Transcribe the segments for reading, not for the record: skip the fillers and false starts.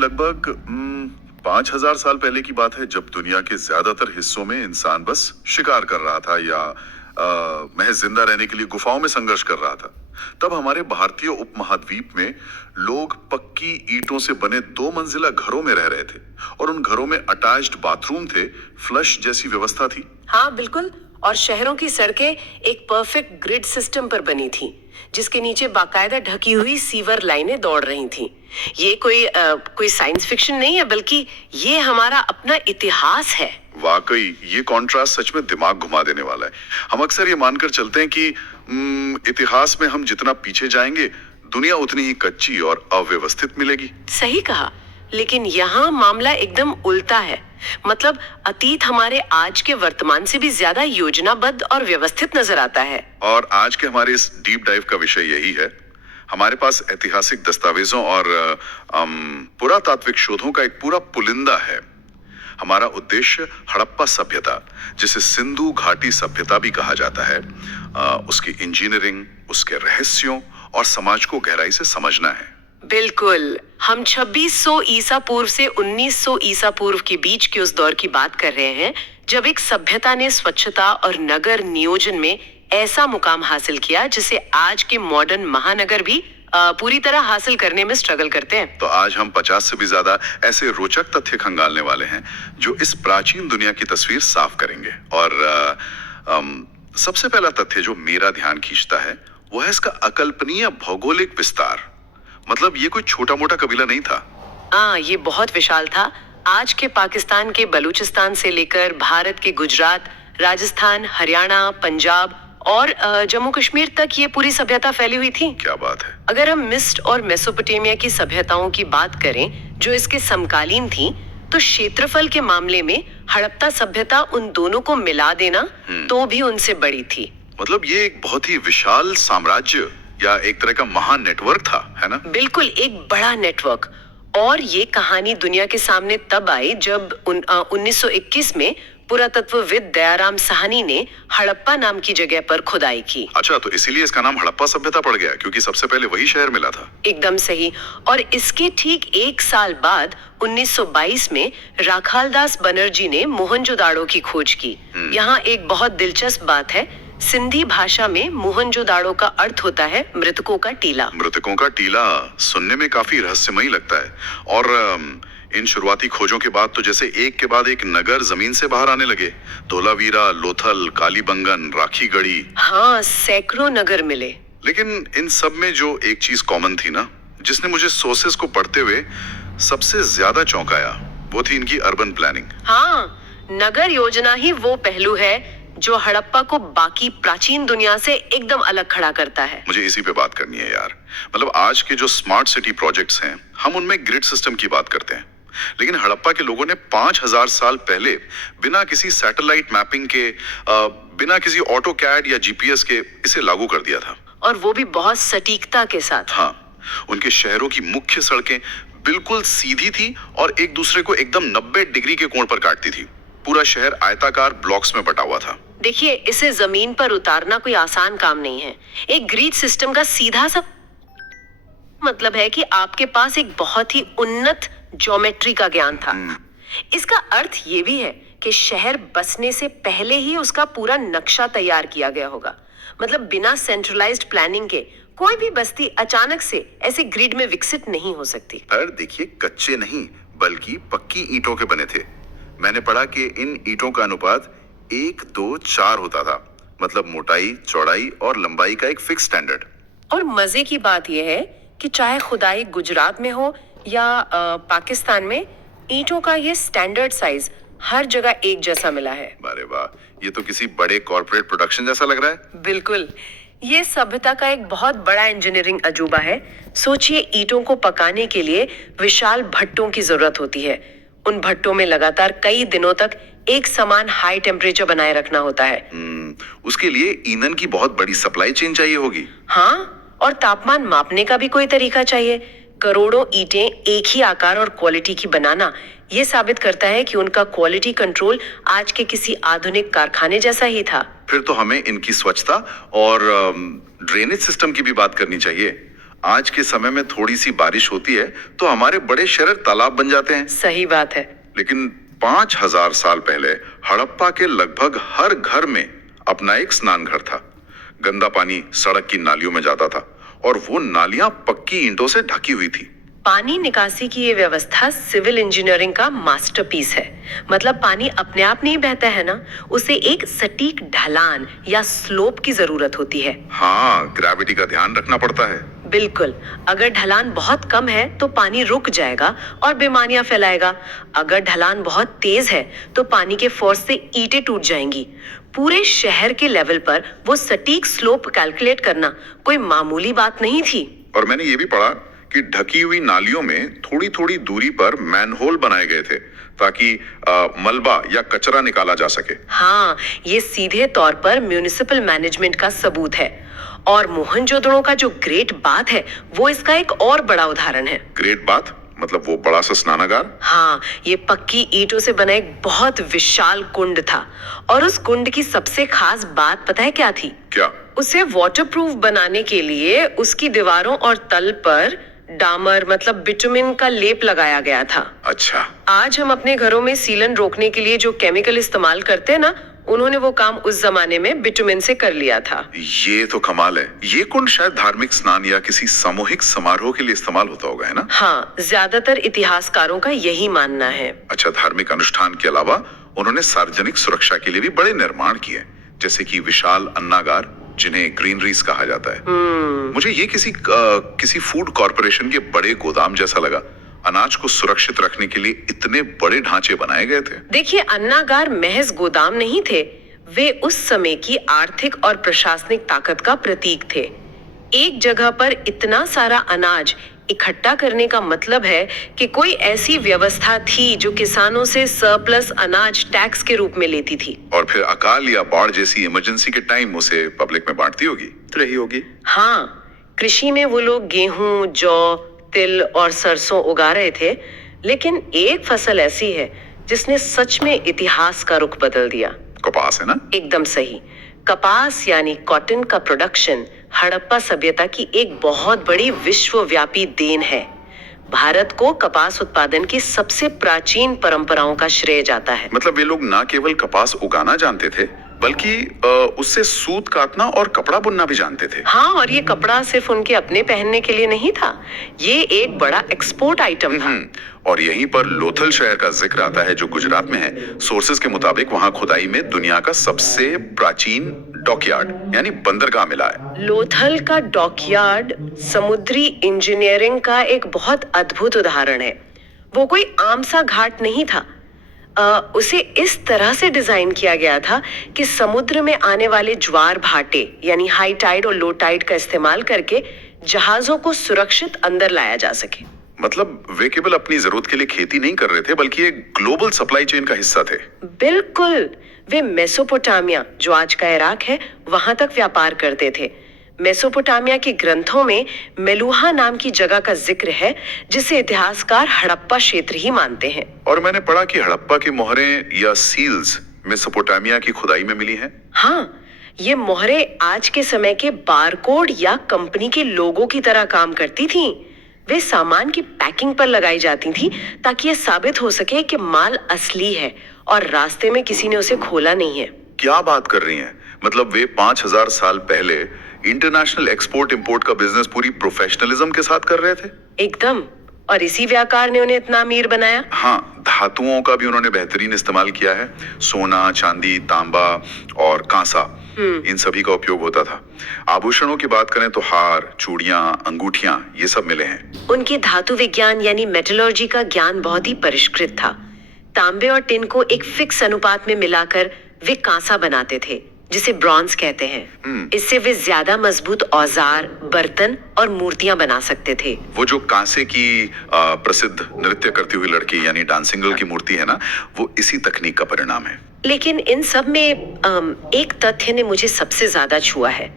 लगभग 5,000 साल पहले की बात है, जब दुनिया के ज्यादातर हिस्सों में इंसान बस शिकार कर रहा था या महज जिंदा रहने के लिए गुफाओं में संघर्ष कर रहा था। तब हमारे भारतीय उपमहाद्वीप में लोग पक्की ईंटों से बने 2 मंजिला घरों में रह रहे थे और उन घरों में अटैच्ड बाथरूम थे, फ्लश जैसी व्यवस्था थी। हाँ बिल्कुल। और शहरों की सड़कें एक परफेक्ट ग्रिड सिस्टम पर बनी थी, जिसके नीचे बाकायदा ढकी हुई सीवर लाइनें दौड़ रही थीं। ये कोई साइंस फिक्शन नहीं है, बल्कि ये हमारा अपना इतिहास है। वाकई ये कॉन्ट्रास्ट सच में दिमाग घुमा देने वाला है। हम अक्सर ये मानकर चलते हैं कि इतिहास में हम जितना पीछे जाएंगे, दुनिया उतनी ही कच्ची और अव्यवस्थित मिलेगी। सही कहा, लेकिन यहाँ मामला एकदम उल्टा है। मतलब अतीत हमारे आज के वर्तमान से भी ज्यादा योजनाबद्ध और व्यवस्थित नजर आता है। और आज के हमारे इस डीप डाइव का विषय यही है। हमारे पास ऐतिहासिक दस्तावेजों और पुरातात्विक शोधों का एक पूरा पुलिंदा है। हमारा उद्देश्य हड़प्पा सभ्यता, जिसे सिंधु घाटी सभ्यता भी कहा जाता है, उसकी इंजीनियरिंग, उसके रहस्यों और समाज को गहराई से समझना है। बिल्कुल। हम 2600 ईसा पूर्व से 1900 ईसा पूर्व के बीच के उस दौर की बात कर रहे हैं, जब एक सभ्यता ने स्वच्छता और नगर नियोजन में ऐसा मुकाम हासिल किया जिसे आज के मॉडर्न महानगर भी पूरी तरह हासिल करने में स्ट्रगल करते हैं। तो आज हम 50 से भी ज्यादा ऐसे रोचक तथ्य खंगालने वाले हैं जो इस प्राचीन दुनिया की तस्वीर साफ करेंगे। और सबसे पहला तथ्य जो मेरा ध्यान खींचता है वो है इसका अकल्पनीय भौगोलिक विस्तार। मतलब ये कोई छोटा मोटा कबीला नहीं था। ये बहुत विशाल था। आज के पाकिस्तान के बलूचिस्तान से लेकर भारत के गुजरात, राजस्थान, हरियाणा, पंजाब और जम्मू कश्मीर तक ये पूरी सभ्यता फैली हुई थी। क्या बात है। अगर हम मिस्र और मेसोपोटामिया की सभ्यताओं की बात करें जो इसके समकालीन थी, तो क्षेत्रफल के मामले में हड़प्पा सभ्यता उन दोनों को मिला देना तो भी उनसे बड़ी थी। मतलब ये एक बहुत ही विशाल साम्राज्य या एक तरह का महान नेटवर्क था, है ना? बिल्कुल, एक बड़ा नेटवर्क। और ये कहानी दुनिया के सामने तब आई जब 1921 में पुरातत्वविद दयाराम साहनी ने हड़प्पा नाम की जगह पर खुदाई की। अच्छा, तो इसीलिए इसका नाम हड़प्पा सभ्यता पड़ गया, क्योंकि सबसे पहले वही शहर मिला था। एकदम सही। और इसके ठीक 1 साल बाद 1922 में राखालदास बनर्जी ने मोहनजोदाड़ो की खोज की। यहाँ एक बहुत दिलचस्प बात है। सिंधी भाषा में मोहनजोदाड़ो का अर्थ होता है मृतकों का टीला। मृतकों का टीला सुनने में काफी रहस्यमयी लगता है। और इन शुरुआती खोजों के बाद तो जैसे एक के बाद एक नगर जमीन से बाहर आने लगे। धोलावीरा, लोथल, कालीबंगन, राखीगढ़ी। हाँ, सैकड़ों नगर मिले। लेकिन इन सब में जो एक चीज कॉमन थी ना, जिसने मुझे सोर्सेस को पढ़ते हुए सबसे ज्यादा चौंकाया, वो थी इनकी अर्बन प्लानिंग। हाँ, नगर योजना ही वो पहलू है जो हड़प्पा को बाकी प्राचीन दुनिया से एकदम अलग खड़ा करता है। मुझे इसी पे बात करनी है यार। मतलब आज के जो स्मार्ट सिटी प्रोजेक्ट्स हैं, हम उनमें ग्रिड सिस्टम की बात करते हैं, लेकिन हड़प्पा के लोगों ने 5,000 साल पहले बिना किसी सैटेलाइट मैपिंग के, बिना किसी ऑटो कैड या जीपीएस के इसे लागू कर दिया था। और वो भी बहुत सटीकता के साथ। हाँ, उनके शहरों की मुख्य सड़कें बिल्कुल सीधी थी और एक दूसरे को एकदम 90 डिग्री के कोण पर काटती थी। पूरा शहर आयताकार ब्लॉक्स में बटा हुआ था। देखिए, इसे जमीन पर उतारना कोई आसान काम नहीं है। एक ग्रिड सिस्टम का सीधा सा मतलब है कि आपके पास एक बहुत ही उन्नत ज्योमेट्री का ज्ञान था। इसका अर्थ ये भी है कि शहर बसने से पहले ही उसका पूरा नक्शा तैयार किया गया होगा। मतलब बिना सेंट्रलाइज्ड प्लानिंग के कोई भी बस्ती अचानक से ऐसे ग्रिड में विकसित नहीं हो सकती। पर देखिए, कच्चे नहीं बल्कि पक्की ईंटों के बने थे। मैंने पढ़ा कि इन ईंटों का अनुपात 1:2:4 होता था। मतलब मोटाई, चौड़ाई और लंबाई का एक फिक्स स्टैंडर्ड। और मजे की बात यह है कि चाहे खुदाई गुजरात में हो या पाकिस्तान में, ईंटों का ये स्टैंडर्ड साइज हर जगह एक जैसा मिला है। अरे वाह, ये तो किसी बड़े कॉर्पोरेट प्रोडक्शन जैसा लग रहा है। बिल्कुल, ये सभ्यता का एक बहुत बड़ा इंजीनियरिंग अजूबा है। सोचिए, ईंटों को पकाने के लिए विशाल भट्टों की जरूरत होती है। उन भट्टों में लगातार कई दिनों तक एक समान हाई टेम्परेचर बनाए रखना होता है। उसके लिए ईंधन की बहुत बड़ी सप्लाई चेन चाहिए होगी। हाँ, और तापमान मापने का भी कोई तरीका चाहिए। करोड़ों ईंटें एक ही आकार और क्वालिटी की बनाना, ये साबित करता है कि उनका क्वालिटी कंट्रोल आज के किसी आधुनिक कारखाने जैसा ही था। फिर तो हमें इनकी स्वच्छता और ड्रेनेज सिस्टम की भी बात करनी चाहिए। आज के समय में थोड़ी सी बारिश होती है तो हमारे बड़े शहर तालाब बन जाते हैं। सही बात है। लेकिन 5000 साल पहले हड़प्पा के लगभग हर घर में अपना एक स्नान घर था। गंदा पानी सड़क की नालियों में जाता था और वो नालियां पक्की ईंटों से ढकी हुई थी। पानी निकासी की ये व्यवस्था सिविल इंजीनियरिंग का मास्टरपीस है। मतलब पानी अपने आप नहीं बहता है ना, उसे एक सटीक ढलान या स्लोप की जरूरत होती है। हाँ, ग्रेविटी का ध्यान रखना पड़ता है। बिल्कुल, अगर ढलान बहुत कम है तो पानी रुक जाएगा और बीमारियां फैलाएगा। अगर ढलान बहुत तेज है तो पानी के फोर्स से ईंटें टूट जाएंगी। पूरे शहर के लेवल पर वो सटीक स्लोप कैलकुलेट करना कोई मामूली बात नहीं थी। और मैंने ये भी पढ़ा कि ढकी हुई नालियों में थोड़ी थोड़ी दूरी पर मैनहोल बनाए गए थे ताकि मलबा या कचरा निकाला जा सके। हाँ, ये सीधे तौर पर म्युनिसिपल मैनेजमेंट का सबूत है। और मोहनजोदड़ो का जो ग्रेट बाथ है वो इसका एक और बड़ा उदाहरण है। ग्रेट बाथ मतलब वो बड़ा सा स्नानागार? हाँ, ये पक्की ईंटों से बना एक बहुत विशाल कुंड था। और उस कुंड की सबसे खास बात पता है क्या थी? क्या? उसे वाटरप्रूफ बनाने के लिए उसकी दीवारों और तल पर डामर मतलब बिटुमिन का लेप लगाया गया था। अच्छा। आज हम अपने घरों में सीलन रोकने के लिए जो केमिकल इस्तेमाल करते हैं ना, उन्होंने वो काम उस जमाने में बिटुमिन से कर लिया था। ये तो कमाल है। ये कुंड शायद धार्मिक स्नान या किसी सामूहिक समारोह के लिए इस्तेमाल होता होगा, है ना? हाँ, ज्यादातर इतिहासकारों का यही मानना है। अच्छा, धार्मिक अनुष्ठान के अलावा उन्होंने सार्वजनिक सुरक्षा के लिए भी बड़े निर्माण किए, जैसे कि विशाल अन्नागार जिन्हें ग्रीनरीज कहा जाता है। मुझे ये किसी फूड कॉर्पोरेशन के बड़े गोदाम जैसा लगा। अनाज को सुरक्षित रखने के लिए इतने बड़े ढांचे बनाए गए थे। देखिए, अन्नागार महज गोदाम नहीं थे, वे उस समय की आर्थिक और प्रशासनिक ताकत का प्रतीक थे। एक जगह पर इतना सारा अनाज इकट्ठा करने का मतलब है कि कोई ऐसी व्यवस्था थी जो किसानों से सरप्लस अनाज टैक्स के रूप में लेती थी और फिर अकाल या बाढ़ जैसी इमरजेंसी के टाइम उसे पब्लिक में बांटती होगी। हाँ, कृषि में वो लोग गेहूं, जौ, तिल और सरसों उगा रहे थे। लेकिन एक फसल ऐसी है जिसने सच में इतिहास का रुख बदल दिया। कपास, है ना? एकदम सही। कपास यानी कॉटन का प्रोडक्शन हड़प्पा सभ्यता की एक बहुत बड़ी विश्वव्यापी देन है। भारत को कपास उत्पादन की सबसे प्राचीन परंपराओं का श्रेय जाता है। मतलब वे लोग ना केवल कपास उगाना जानते थे बल्कि उससे सूत काटना और कपड़ा बुनना भी जानते थे। हाँ, और ये कपड़ा सिर्फ उनके अपने पहनने के लिए नहीं था, ये एक बड़ा एक्सपोर्ट आइटम था। और यहीं पर लोथल शहर का जिक्र आता है जो गुजरात में है। सोर्सेज के मुताबिक वहां खुदाई में दुनिया का सबसे प्राचीन डॉकयार्ड यानी बंदरगाह मिला है। लोथल का डॉकयार्ड समुद्री इंजीनियरिंग का एक बहुत अद्भुत उदाहरण है। वो कोई आम सा घाट नहीं था। उसे इस तरह से डिजाइन किया गया था कि समुद्र में आने वाले ज्वार भाटे यानी हाई टाइड और लो टाइड का इस्तेमाल करके जहाजों को सुरक्षित अंदर लाया जा सके। मतलब वे केवल अपनी जरूरत के लिए खेती नहीं कर रहे थे बल्कि एक ग्लोबल सप्लाई चेन का हिस्सा थे। बिल्कुल, वे मेसोपोटामिया जो आज का इराक है वहां तक व्यापार करते थे। मेसोपोटामिया के ग्रंथों में मेलुहा नाम की जगह का जिक्र है जिसे इतिहासकार हड़प्पा क्षेत्र ही मानते हैं। और मैंने पढ़ा कि हड़प्पा की मोहरें या सील्स मेसोपोटामिया की खुदाई में मिली हैं। हाँ, ये मोहरें आज के समय के बारकोड या कंपनी के लोगों की तरह काम करती थीं। वे सामान की पैकिंग पर लगाई जाती थी ताकि ये साबित हो सके कि माल असली है और रास्ते में किसी ने उसे खोला नहीं है। क्या बात कर रही हैं? मतलब वे 5000 साल पहले इंटरनेशनल एक्सपोर्ट इंपोर्ट का बिजनेस पूरी प्रोफेशनलिज्म के साथ कर रहे थे। एकदम, और इसी व्यापार ने उन्हें इतना अमीर बनाया। हाँ, धातुओं का भी उन्होंने बेहतरीन इस्तेमाल किया है। सोना, चांदी, तांबा और कांसा, इन सभी का उपयोग होता था। आभूषणों की बात करें तो हार, चूड़ियां, अंगूठियां, ये सब मिले हैं। उनके धातु विज्ञान यानी मेटलर्जी का ज्ञान बहुत ही परिष्कृत था। तांबे और टिन को एक फिक्स अनुपात में मिलाकर वे कांसा बनाते थे जिसे ब्रॉन्ज कहते हैं। इससे वे ज्यादा मजबूत औजार, बर्तन और मूर्तियां बना सकते थे। वो जो कांसे की प्रसिद्ध नृत्य करती हुई लड़की यानी डांसिंग गर्ल की मूर्ति है ना, वो इसी तकनीक का परिणाम है। लेकिन इन सब में एक तथ्य ने मुझे सबसे ज्यादा छुआ है।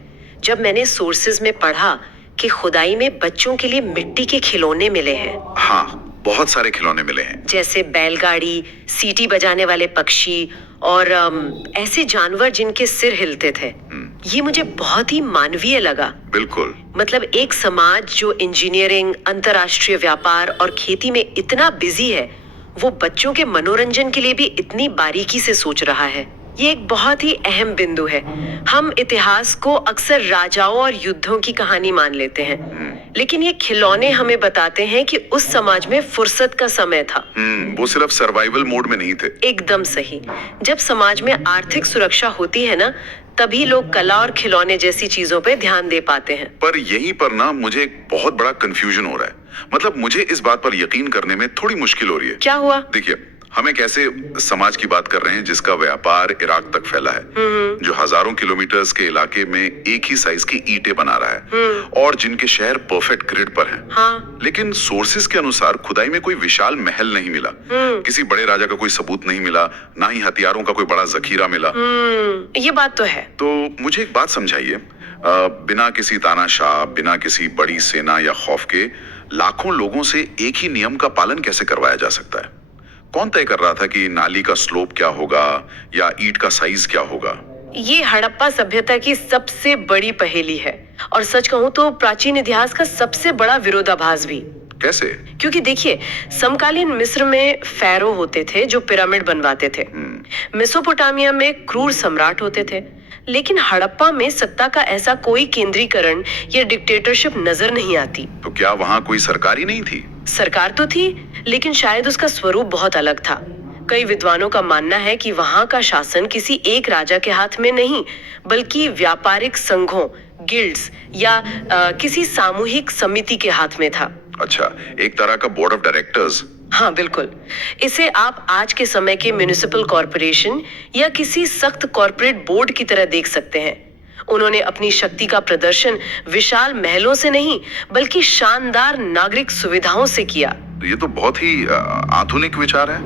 जब मैंने सोर्सेज में पढ़ा कि खुदाई में बच्चों के लिए मिट्टी के खिलौने मिले हैं। हाँ, बहुत सारे खिलौने मिले हैं, जैसे बैलगाड़ी, सीटी बजाने वाले पक्षी और ऐसे जानवर जिनके सिर हिलते थे। ये मुझे बहुत ही मानवीय लगा। बिल्कुल। मतलब एक समाज जो इंजीनियरिंग, अंतर्राष्ट्रीय व्यापार और खेती में इतना बिजी है, वो बच्चों के मनोरंजन के लिए भी इतनी बारीकी से सोच रहा है। ये एक बहुत ही अहम बिंदु है। हम इतिहास को अक्सर राजाओं और युद्धों की कहानी मान लेते हैं, लेकिन ये खिलौने हमें बताते हैं कि उस समाज में फुर्सत का समय था। वो सिर्फ सर्वाइवल मोड में नहीं थे। एकदम सही। जब समाज में आर्थिक सुरक्षा होती है ना, तभी लोग कला और खिलौने जैसी चीजों पे ध्यान दे पाते हैं। पर यहीं पर ना मुझे एक बहुत बड़ा कंफ्यूजन हो रहा है। मतलब मुझे इस बात पर यकीन करने में थोड़ी मुश्किल हो रही है। क्या हुआ? देखिए, हम एक ऐसे समाज की बात कर रहे हैं जिसका व्यापार इराक तक फैला है, जो हजारों किलोमीटर्स के इलाके में एक ही साइज की ईंटें बना रहा है, और जिनके शहर परफेक्ट ग्रिड पर हैं। हाँ। लेकिन सोर्सेस के अनुसार खुदाई में कोई विशाल महल नहीं मिला, किसी बड़े राजा का कोई सबूत नहीं मिला, ना ही हथियारों का कोई बड़ा जखीरा मिला। ये बात तो है। तो मुझे एक बात समझाइए, बिना किसी तानाशाह, बिना किसी बड़ी सेना या खौफ के लाखों लोगों से एक ही नियम का पालन कैसे करवाया जा सकता है? कौन तय कर रहा था कि नाली का स्लोप क्या होगा या ईंट का साइज क्या होगा? ये हड़प्पा सभ्यता की सबसे बड़ी पहेली है, और सच कहूं तो प्राचीन इतिहास का सबसे बड़ा विरोधाभास भी। कैसे? क्योंकि देखिए, समकालीन मिस्र में फैरो होते थे जो पिरामिड बनवाते थे। मेसोपोटामिया में क्रूर सम्राट होते थे, लेकिन हड़प्पा में सत्ता का ऐसा कोई केंद्रीकरण या डिक्टेटरशिप नजर नहीं आती। तो क्या वहां कोई सरकार ही नहीं थी? सरकार तो थी, लेकिन शायद उसका स्वरूप बहुत अलग था। कई विद्वानों का मानना है कि वहां का शासन किसी एक राजा के हाथ में नहीं, बल्कि व्यापारिक संघों, गिल्ड्स या किसी सामूहिक समिति के हाथ में था। अच्छा, एक तरह का बोर्ड ऑफ डायरेक्टर्स। हाँ बिल्कुल। इसे आप आज के समय के म्युनिसिपल कॉरपोरेशन या किसी सख्त कॉरपोरेट बोर्ड की तरह देख सकते हैं। उन्होंने अपनी शक्ति का प्रदर्शन विशाल महलों से नहीं, बल्कि शानदार नागरिक सुविधाओं से किया। ये तो बहुत ही आधुनिक विचार है,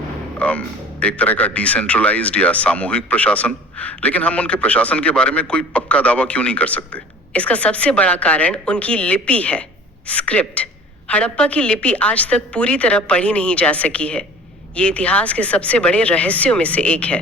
एक तरह का डिसेंट्रलाइज्ड या सामूहिक प्रशासन। लेकिन हम उनके प्रशासन के बारे में कोई पक्का दावा क्यों नहीं कर सकते? इसका सबसे बड़ा कारण उनकी लिपि है, स्क्रिप्ट। हड़प्पा की लिपि आज तक पूरी तरह पढ़ी नहीं जा सकी है। ये इतिहास के सबसे बड़े रहस्यों में से एक है।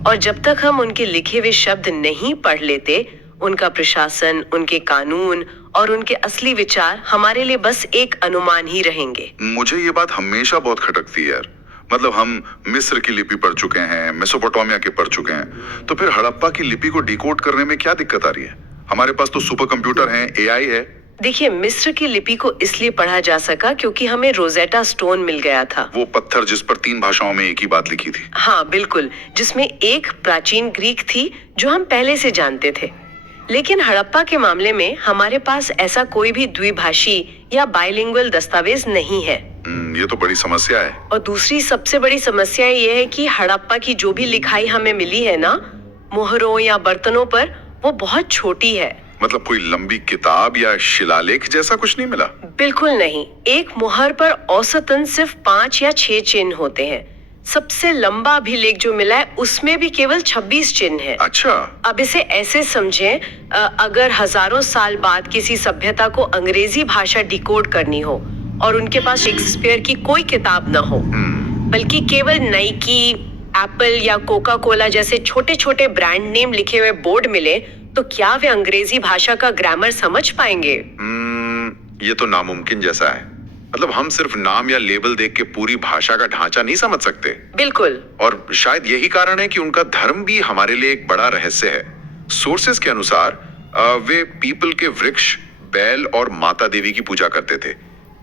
और जब तक हम उनके लिखे हुए शब्द नहीं पढ़ लेते, उनका प्रशासन, उनके कानून और उनके असली विचार हमारे लिए बस एक अनुमान ही रहेंगे। मुझे ये बात हमेशा बहुत खटकती है यार। मतलब हम मिस्र की लिपि पढ़ चुके हैं, मेसोपोटामिया के पढ़ चुके हैं, तो फिर हड़प्पा की लिपि को डिकोड करने में क्या दिक्कत आ रही है? हमारे पास तो सुपर कंप्यूटर हैं, एआई है। देखिए, मिस्र की लिपि को इसलिए पढ़ा जा सका क्योंकि हमें रोजेटा स्टोन मिल गया था। वो पत्थर जिस पर 3 भाषाओं में एक ही बात लिखी थी। हाँ बिल्कुल, जिसमें एक प्राचीन ग्रीक थी जो हम पहले से जानते थे। लेकिन हड़प्पा के मामले में हमारे पास ऐसा कोई भी द्विभाषी या बाइलिंगुअल दस्तावेज नहीं है। ये तो बड़ी समस्या है। और दूसरी सबसे बड़ी समस्या ये है कि हड़प्पा की जो भी लिखाई हमें मिली है ना, मोहरों या बर्तनों पर, वो बहुत छोटी है। मतलब कोई लंबी किताब या शिलालेख जैसा कुछ नहीं मिला? बिल्कुल नहीं। एक मोहर पर औसतन सिर्फ 5 या 6 चिन्ह होते हैं। सबसे लंबा अभिलेख जो मिला है उसमें भी केवल 26 चिन्ह हैं। अच्छा। अब इसे ऐसे समझें, अगर हजारों साल बाद किसी सभ्यता को अंग्रेजी भाषा डिकोड करनी हो और उनके पास शेक्सपियर की कोई किताब न हो, बल्कि केवल नाइकी, एप्पल या कोका कोला जैसे छोटे छोटे ब्रांड नेम लिखे हुए बोर्ड मिले, तो क्या वे अंग्रेजी भाषा का ग्रामर समझ पाएंगे? ये तो नामुमकिन जैसा है। मतलब हम सिर्फ नाम या लेबल देख के पूरी भाषा का ढांचा नहीं समझ सकते। बिल्कुल। और शायद यही कारण है कि उनका धर्म भी हमारे लिए एक बड़ा रहस्य है। सोर्सेस के अनुसार वे पीपल के वृक्ष, बैल और माता देवी की पूजा करते थे।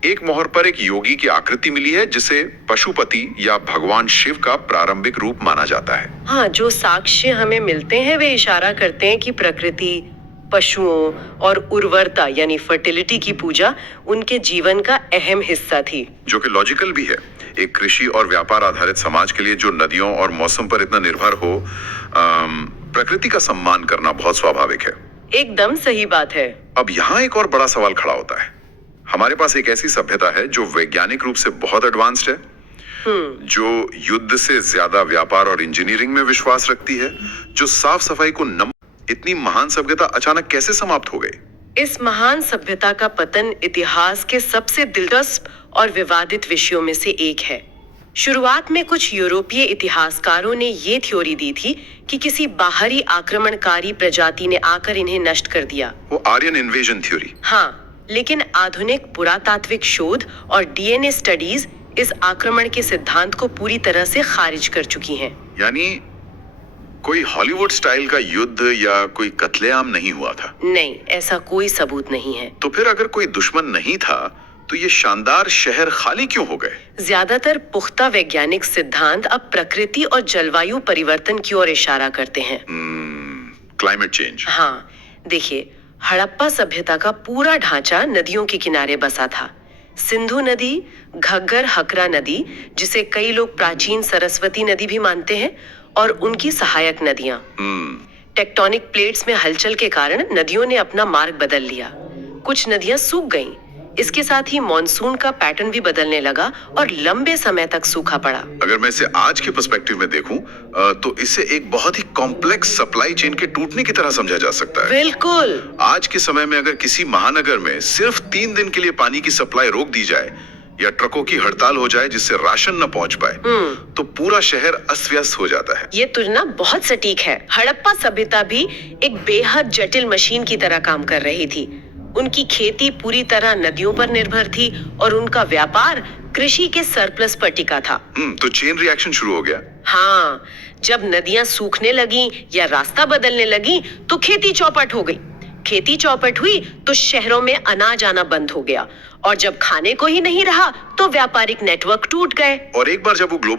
एक मोहर पर एक योगी की आकृति मिली है जिसे पशुपति या भगवान शिव का प्रारंभिक रूप माना जाता है। हाँ, जो साक्ष्य हमें मिलते हैं वे इशारा करते हैं कि प्रकृति, पशुओं और उर्वरता यानी फर्टिलिटी की पूजा उनके जीवन का अहम हिस्सा थी। जो कि लॉजिकल भी है। एक कृषि और व्यापार आधारित समाज के लिए जो नदियों और मौसम पर इतना निर्भर हो, प्रकृति का सम्मान करना बहुत स्वाभाविक है। एकदम सही बात है। अब यहाँ एक और बड़ा सवाल खड़ा होता है। हमारे पास एक ऐसी सभ्यता है जो वैज्ञानिक रूप से बहुत एडवांस्ड है, जो युद्ध से ज्यादा व्यापार और इंजीनियरिंग में विश्वास रखती है, जो साफ सफाई को इतनी महान सभ्यता अचानक कैसे समाप्त हो गई? इस महान सभ्यता का पतन इतिहास के सबसे दिलचस्प और विवादित विषयों में से एक है। शुरुआत में कुछ यूरोपीय इतिहासकारों ने ये थ्योरी दी थी कि किसी बाहरी आक्रमणकारी प्रजाति ने आकर इन्हें नष्ट कर दिया। वो आर्यन इन्वेजन थ्योरी। हाँ, लेकिन आधुनिक पुरातात्विक शोध और डीएनए स्टडीज इस आक्रमण के सिद्धांत को पूरी तरह से खारिज कर चुकी हैं। यानी कोई हॉलीवुड स्टाइल का युद्ध या कोई कत्लेआम नहीं हुआ था? नहीं, ऐसा कोई सबूत नहीं है। तो फिर अगर कोई दुश्मन नहीं था तो ये शानदार शहर खाली क्यों हो गए? ज्यादातर पुख्ता वैज्ञानिक सिद्धांत अब प्रकृति और जलवायु परिवर्तन की ओर इशारा करते हैं। Climate change. हाँ, देखिए, हड़प्पा सभ्यता का पूरा ढांचा नदियों के किनारे बसा था। सिंधु नदी, घग्गर हकरा नदी, जिसे कई लोग प्राचीन सरस्वती नदी भी मानते हैं, और उनकी सहायक नदियां। टेक्टोनिक प्लेट्स में हलचल के कारण नदियों ने अपना मार्ग बदल लिया। कुछ नदियां सूख गईं। इसके साथ ही मॉनसून का पैटर्न भी बदलने लगा और लंबे समय तक सूखा पड़ा। अगर मैं इसे आज के पर्सपेक्टिव में देखूं, तो इसे एक बहुत ही कॉम्प्लेक्स सप्लाई चेन के टूटने की तरह समझा जा सकता है। बिल्कुल। आज के समय में अगर किसी महानगर में सिर्फ 3 दिन के लिए पानी की सप्लाई रोक दी जाए या ट्रकों की हड़ताल हो जाए जिससे राशन न पहुंच पाए, तो पूरा शहर अस्त व्यस्त हो जाता है। ये तुलना बहुत सटीक है। हड़प्पा सभ्यता भी एक बेहद जटिल मशीन की तरह काम कर रही थी। उनकी खेती पूरी तरह नदियों पर निर्भर थी और उनका व्यापार कृषि के सरप्लस पर टिका था। तो चेन रिएक्शन शुरू हो गया। हाँ, जब नदियां सूखने लगी या रास्ता बदलने लगी तो खेती चौपट हो गई। खेती चौपट हुई तो शहरों में अनाज आना बंद हो गया, और जब खाने को ही नहीं रहा तो व्यापारिक नेटवर्क टूट गए। और एक बार जब वो ग्लोबल